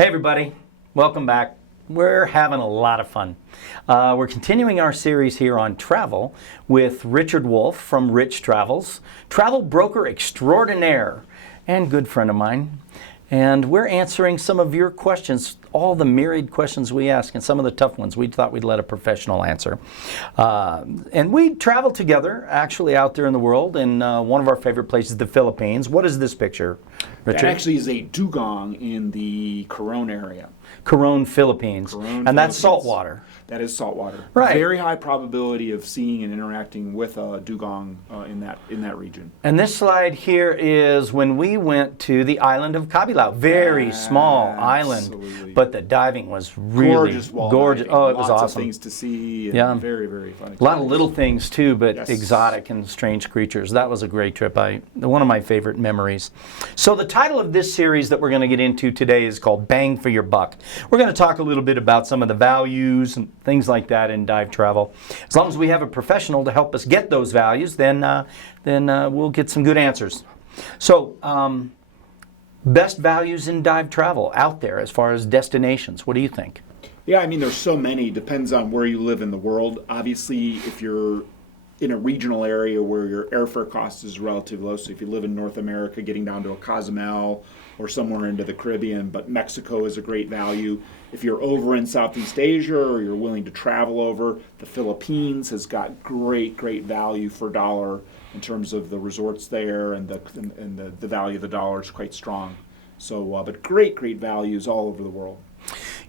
Hey everybody, welcome back. We're having a lot of fun. We're continuing our series here on travel with Richard Woulfe from Rich Travels, travel broker extraordinaire and good friend of mine. And we're answering some of your questions, all the myriad questions we ask, and some of the tough ones we thought we'd let a professional answer. And we travel together, actually, out there in the world, and one of our favorite places, the Philippines. What is this picture, Richard? That actually is a dugong in the Coron area. Coron, Philippines. And that's saltwater. That is saltwater. Right. Very high probability of seeing and interacting with a dugong in that region. And this slide here is when we went to the island of Kabilao. Very small island, but the diving was really gorgeous. Oh, it was awesome. Lots of things to see. And yeah. Very, very fun. A lot of little things too, but yes. Exotic and strange creatures. That was a great trip. One of my favorite memories. So the title of this series that we're going to get into today is called Bang for Your Buck. We're going to talk a little bit about some of the values and things like that in dive travel. As long as we have a professional to help us get those values, then we'll get some good answers. So, best values in dive travel out there as far as destinations. What do you think? Yeah, I mean, there's so many. Depends on where you live in the world. Obviously, if you're in a regional area where your airfare cost is relatively low, so if you live in North America, getting down to a Cozumel or somewhere into the Caribbean, but Mexico is a great value. If you're over in Southeast Asia or you're willing to travel over, the Philippines has got great value for dollar in terms of the resorts there, and the value of the dollar is quite strong. So, but great values all over the world.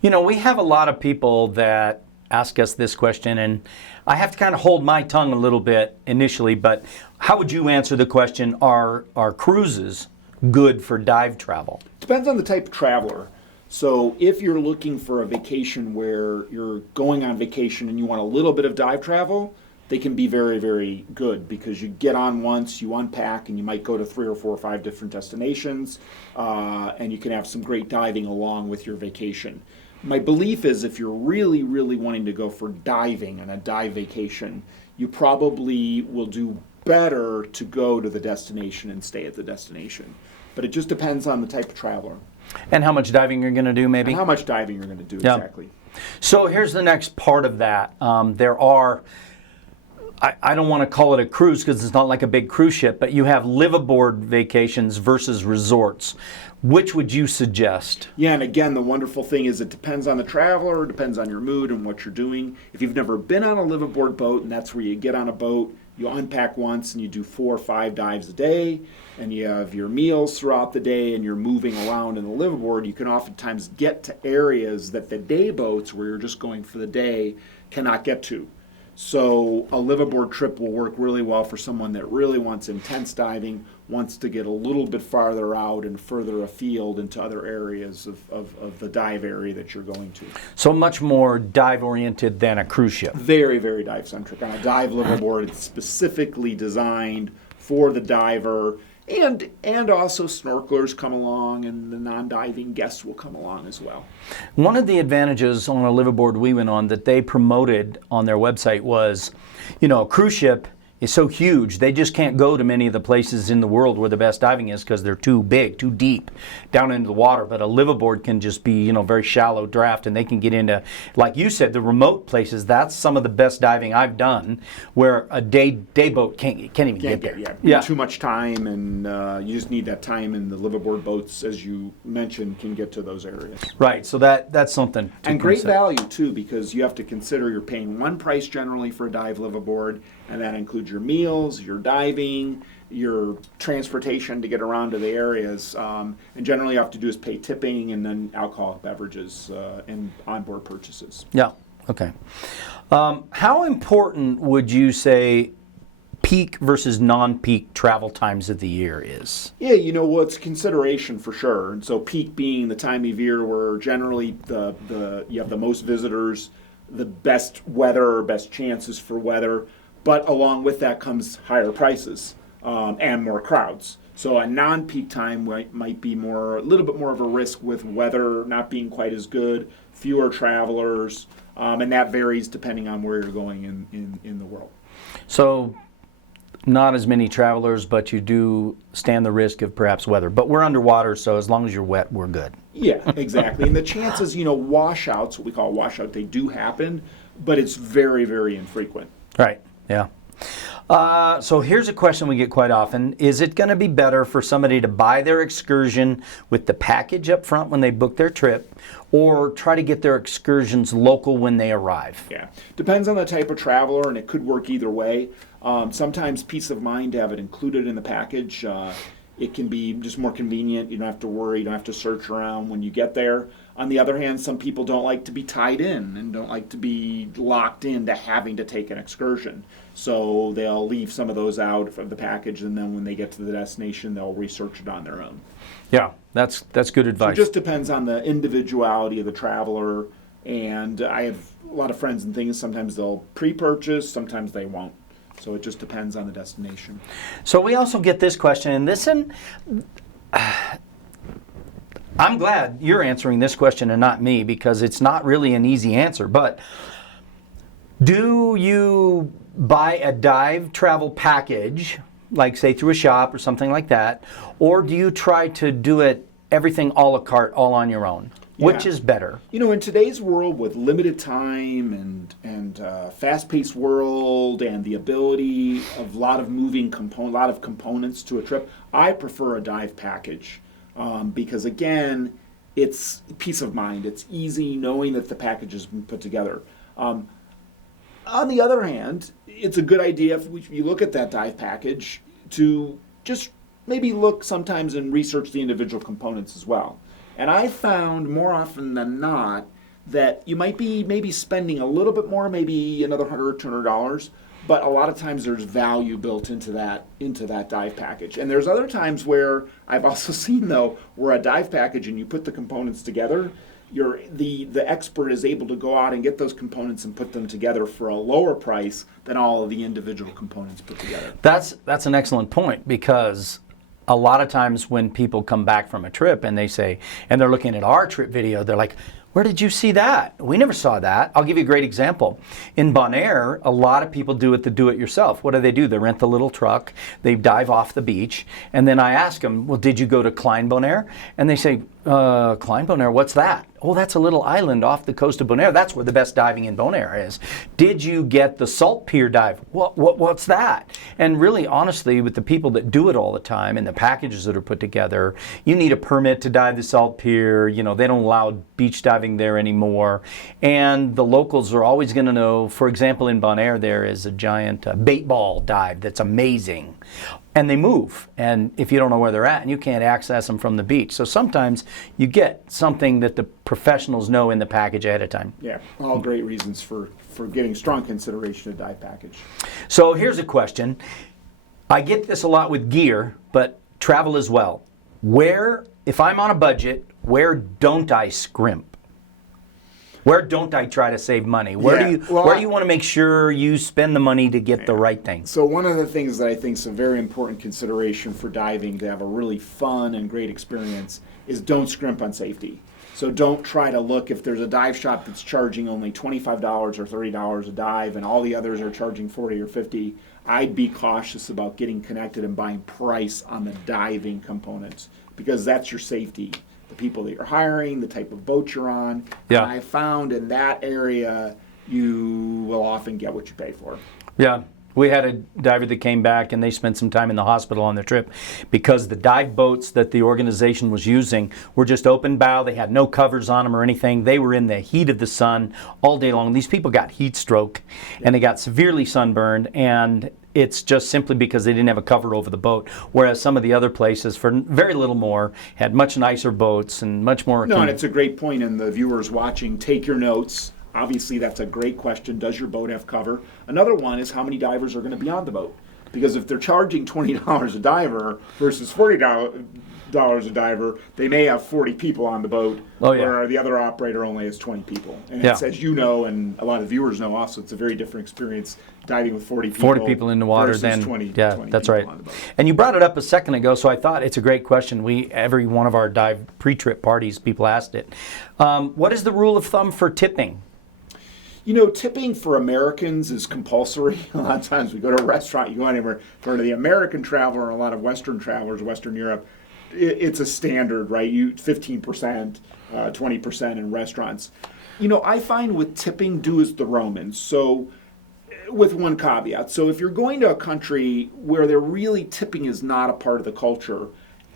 You know, we have a lot of people that ask us this question, and I have to kind of hold my tongue a little bit initially, but how would you answer the question, are cruises good for dive travel? Depends on the type of traveler. So if you're looking for a vacation where you're going on vacation and you want a little bit of dive travel, they can be very good because you get on once, you unpack, and you might go to 3 or 4 or 5 different destinations, and you can have some great diving along with your vacation. My belief is if you're really wanting to go for diving on a dive vacation, you probably will do better to go to the destination and stay at the destination. But it just depends on the type of traveler. And how much diving you're going to do, maybe? And how much diving you're going to do, yeah. Exactly. So here's the next part of that. There are, I don't want to call it a cruise because it's not like a big cruise ship, but you have liveaboard vacations versus resorts. Which would you suggest? Yeah, and again, the wonderful thing is it depends on the traveler, it depends on your mood and what you're doing. If you've never been on a liveaboard boat, and that's where you get on a boat, you unpack once and you do 4 or 5 dives a day, and you have your meals throughout the day, and you're moving around in the liveaboard, you can oftentimes get to areas that the day boats, where you're just going for the day, cannot get to. So a liveaboard trip will work really well for someone that really wants intense diving, wants to get a little bit farther out and further afield into other areas of the dive area that you're going to. So much more dive-oriented than a cruise ship. Very dive-centric. On a dive liveaboard, it's specifically designed for the diver, and also snorkelers come along, and the non-diving guests will come along as well. One of the advantages on a liveaboard we went on that they promoted on their website was, you know, a cruise ship is so huge, they just can't go to many of the places in the world where the best diving is because they're too big, too deep down into the water. But a liveaboard can just be, you know, very shallow draft, and they can get into, like you said, the remote places. That's some of the best diving I've done, where a day boat can't even get there. Yeah. Too much time, and you just need that time, and the liveaboard boats, as you mentioned, can get to those areas. Right, so that's something to And great consider. value, too, because you have to consider you're paying one price generally for a dive liveaboard, and that includes your meals, your diving, your transportation to get around to the areas. And generally, you have to do is pay tipping and then alcoholic beverages and onboard purchases. Yeah, okay. How important would you say peak versus non-peak travel times of the year is? Yeah, you know, well, it's consideration for sure. And so peak being the time of year where generally you have the most visitors, the best weather or best chances for weather. But along with that comes higher prices and more crowds. So a non-peak time might be a little bit more of a risk with weather not being quite as good, fewer travelers, and that varies depending on where you're going in the world. So not as many travelers, but you do stand the risk of perhaps weather. But we're underwater, so as long as you're wet, we're good. Yeah, exactly. And the chances, washouts, what we call a washout, they do happen, but it's very, very infrequent. Right, yeah. So here's a question we get quite often. Is it going to be better for somebody to buy their excursion with the package up front when they book their trip, or try to get their excursions local when they arrive? Yeah, depends on the type of traveler, and it could work either way. Sometimes peace of mind to have it included in the package. It can be just more convenient. You don't have to worry. You don't have to search around when you get there. On the other hand, some people don't like to be tied in and don't like to be locked into having to take an excursion. So they'll leave some of those out of the package, and then when they get to the destination, they'll research it on their own. Yeah, that's good advice. So it just depends on the individuality of the traveler. And I have a lot of friends and things. Sometimes they'll pre-purchase, sometimes they won't. So it just depends on the destination. So we also get this question, and I'm glad you're answering this question and not me, because it's not really an easy answer. But do you buy a dive travel package, like say through a shop or something like that, or do you try to do it everything a la carte, all on your own? Yeah. Which is better? In today's world with limited time and fast-paced world and the ability of a lot of components to a trip, I prefer a dive package. Because again, it's peace of mind. It's easy knowing that the package has been put together. On the other hand, it's a good idea if you look at that dive package to just maybe look sometimes and research the individual components as well. And I found more often than not that you might be maybe spending a little bit more, maybe another $100 or $200, but a lot of times there's value built into that dive package. And there's other times where I've also seen, though, where a dive package and you put the components together, the expert is able to go out and get those components and put them together for a lower price than all of the individual components put together. That's an excellent point, because a lot of times when people come back from a trip and they're looking at our trip video, they're like, where did you see that? We never saw that. I'll give you a great example. In Bonaire, a lot of people do it yourself. What do? They rent the little truck, they dive off the beach, and then I ask them, well, did you go to Klein Bonaire? And they say, Klein Bonaire, what's that? Oh, that's a little island off the coast of Bonaire. That's where the best diving in Bonaire is. Did you get the salt pier dive? What's that? And really, honestly, with the people that do it all the time and the packages that are put together, you need a permit to dive the salt pier. They don't allow beach diving there anymore. And the locals are always going to know. For example, in Bonaire, there is a giant bait ball dive that's amazing. And they move, and if you don't know where they're at, and you can't access them from the beach. So sometimes you get something that the professionals know in the package ahead of time. Yeah, all great reasons for giving strong consideration to dive package. So here's a question. I get this a lot with gear, but travel as well. If I'm on a budget, where don't I scrimp? Where don't I try to save money? Where do you want to make sure you spend the money to get the right thing? So one of the things that I think is a very important consideration for diving to have a really fun and great experience is don't scrimp on safety. So don't try to look if there's a dive shop that's charging only $25 or $30 a dive and all the others are charging $40 or $50. I'd be cautious about getting connected and buying price on the diving components, because that's your safety. The people that you're hiring, the type of boat you're on. Yeah. And I found in that area, you will often get what you pay for. Yeah. We had a diver that came back and they spent some time in the hospital on their trip because the dive boats that the organization was using were just open bow. They had no covers on them or anything. They were in the heat of the sun all day long. These people got heat stroke and they got severely sunburned, and it's just simply because they didn't have a cover over the boat, whereas some of the other places, for very little more, had much nicer boats and much more... No, and it's a great point, and the viewers watching, take your notes. Obviously, that's a great question. Does your boat have cover? Another one is how many divers are going to be on the boat? Because if they're charging $20 a diver versus $40 a diver, they may have 40 people on the boat, where the other operator only has 20 people. And it's, as you know, and a lot of viewers know also, it's a very different experience diving with 40 people. 40 people in the water versus than 20 that's people right. on the boat. And you brought it up a second ago, so I thought it's a great question. Every one of our dive pre-trip parties, people asked it. What is the rule of thumb for tipping? Tipping for Americans is compulsory. A lot of times we go to a restaurant, you go anywhere, for the American traveler and a lot of Western travelers, Western Europe, it's a standard, right? 15%, 20% in restaurants. I find with tipping, do as the Romans. So with one caveat. So if you're going to a country where they're really tipping is not a part of the culture,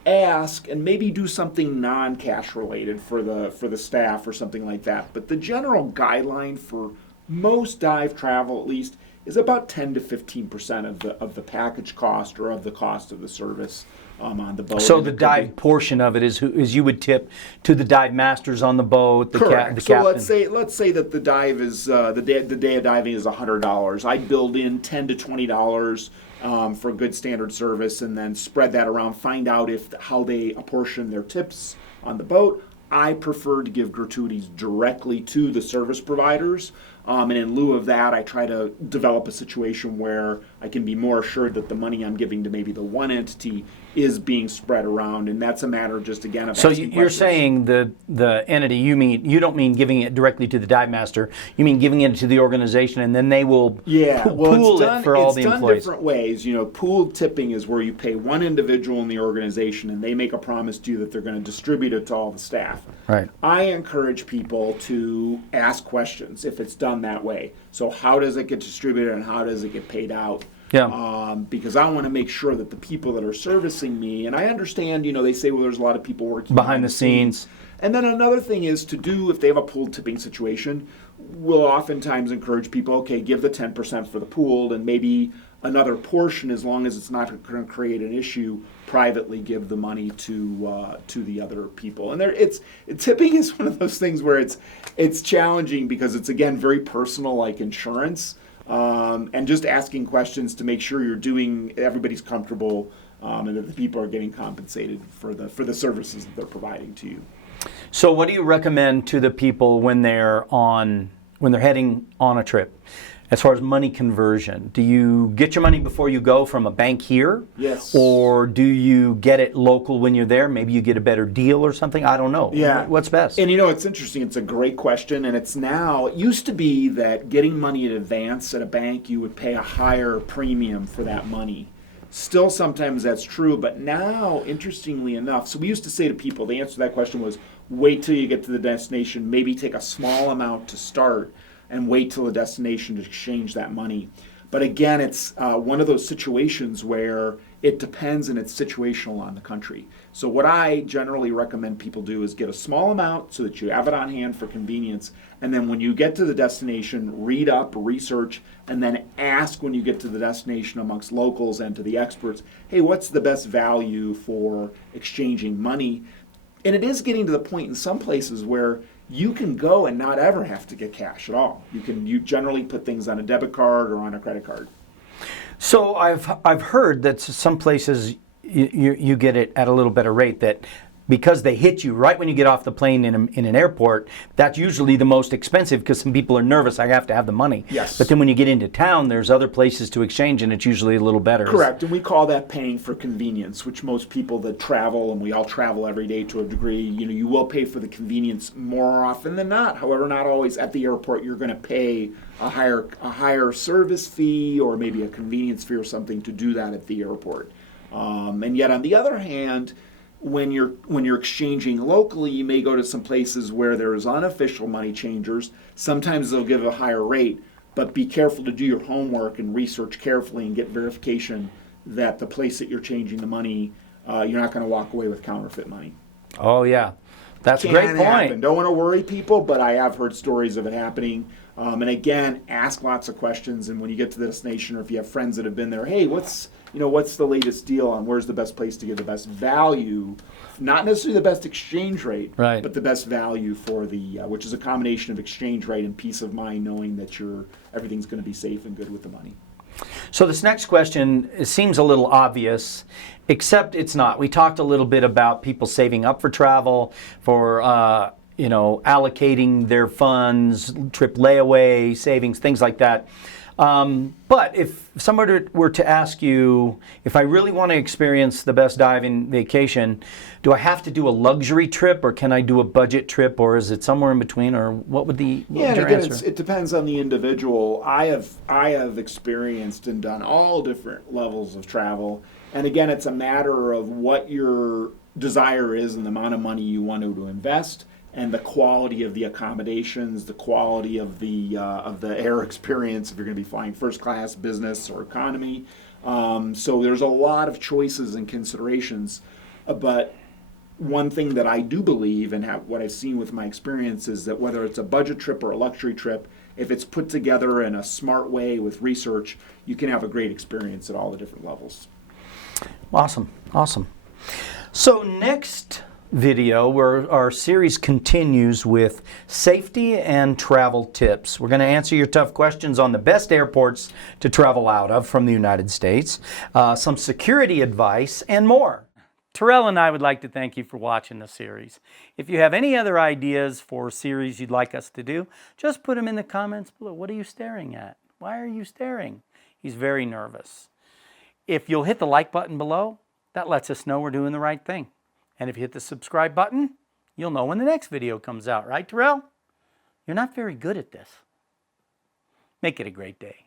ask and maybe do something non-cash related for the staff or something like that. But the general guideline for most dive travel, at least, is about 10 to 15% of the package cost or of the cost of the service on the boat. So the dive portion of it is you would tip to the dive masters on the boat, the Correct. the So captain. let's say that the dive is the day of diving is $100. I build in $10 to $20 for good standard service, and then spread that around. Find out how they apportion their tips on the boat. I prefer to give gratuities directly to the service providers. And in lieu of that, I try to develop a situation where I can be more assured that the money I'm giving to maybe the one entity is being spread around, and that's a matter just again of So asking you're questions. saying the entity, you don't mean giving it directly to the dive master, you mean giving it to the organization, and then they will pool it for all the employees. It's done different ways. Pooled tipping is where you pay one individual in the organization and they make a promise to you that they're going to distribute it to all the staff. Right. I encourage people to ask questions if it's done that way. So how does it get distributed and how does it get paid out? Yeah. Because I want to make sure that the people that are servicing me, and I understand, they say, well, there's a lot of people working Behind the scenes. And then another thing is to do, if they have a pooled tipping situation, we'll oftentimes encourage people, okay, give the 10% for the pooled, and maybe another portion, as long as it's not going to create an issue, privately give the money to the other people. And tipping is one of those things where it's challenging because it's, again, very personal, like insurance. And just asking questions to make sure everybody's comfortable, and that the people are getting compensated for the services that they're providing to you. So what do you recommend to the people when they're heading on a trip? As far as money conversion, do you get your money before you go from a bank here? Yes. Or do you get it local when you're there? Maybe you get a better deal or something? I don't know. Yeah. What's best? And it's interesting. It's a great question. And it used to be that getting money in advance at a bank, you would pay a higher premium for that money. Still, sometimes that's true. But now, interestingly enough, so we used to say to people, the answer to that question was, wait till you get to the destination, maybe take a small amount to start, and wait till the destination to exchange that money. But again, it's one of those situations where it depends and it's situational on the country. So what I generally recommend people do is get a small amount so that you have it on hand for convenience. And then when you get to the destination, read up, research, and then ask when you get to the destination amongst locals and to the experts, hey, what's the best value for exchanging money? And it is getting to the point in some places where you can go and not ever have to get cash at all. You generally put things on a debit card or on a credit card. So I've heard that some places you get it at a little better rate, that because they hit you right when you get off the plane in an airport, that's usually the most expensive because some people are nervous, I have to have the money. Yes. But then when you get into town, there's other places to exchange and it's usually a little better. Correct, and we call that paying for convenience, which most people that travel, and we all travel every day to a degree, you will pay for the convenience more often than not. However, not always at the airport you're going to pay a higher service fee or maybe a convenience fee or something to do that at the airport. And yet on the other hand, when you're exchanging locally, you may go to some places where there's unofficial money changers. Sometimes they'll give a higher rate, but be careful to do your homework and research carefully and get verification that the place that you're changing the money, you're not going to walk away with counterfeit money. Oh yeah, that's a great point. Happen. Don't want to worry people, but I have heard stories of it happening. And again, ask lots of questions. And when you get to the destination, or if you have friends that have been there, hey, what's the latest deal on where's the best place to get the best value? Not necessarily the best exchange rate, right, but the best value for the, which is a combination of exchange rate and peace of mind, knowing that everything's going to be safe and good with the money. So this next question, it seems a little obvious, except it's not. We talked a little bit about people saving up for travel, for allocating their funds, trip layaway, savings, things like that. But if somebody were to ask you, if I really want to experience the best diving vacation, do I have to do a luxury trip, or can I do a budget trip, or is it somewhere in between, or what would Yeah, your and again, answer? it depends on the individual. I have experienced and done all different levels of travel, and again, it's a matter of what your desire is and the amount of money you want to invest, and the quality of the accommodations, the quality of the air experience if you're going to be flying first class, business, or economy. So there's a lot of choices and considerations, but one thing that I do believe, and what I've seen with my experience, is that whether it's a budget trip or a luxury trip, if it's put together in a smart way with research, you can have a great experience at all the different levels. Awesome, awesome. So next video, where our series continues with safety and travel tips. We're going to answer your tough questions on the best airports to travel out of from the United States, some security advice, and more. Terrell and I would like to thank you for watching the series. If you have any other ideas for series you'd like us to do, just put them in the comments below. What are you staring at? Why are you staring? He's very nervous. If you'll hit the like button below, that lets us know we're doing the right thing. And if you hit the subscribe button, you'll know when the next video comes out, right, Terrell? You're not very good at this. Make it a great day.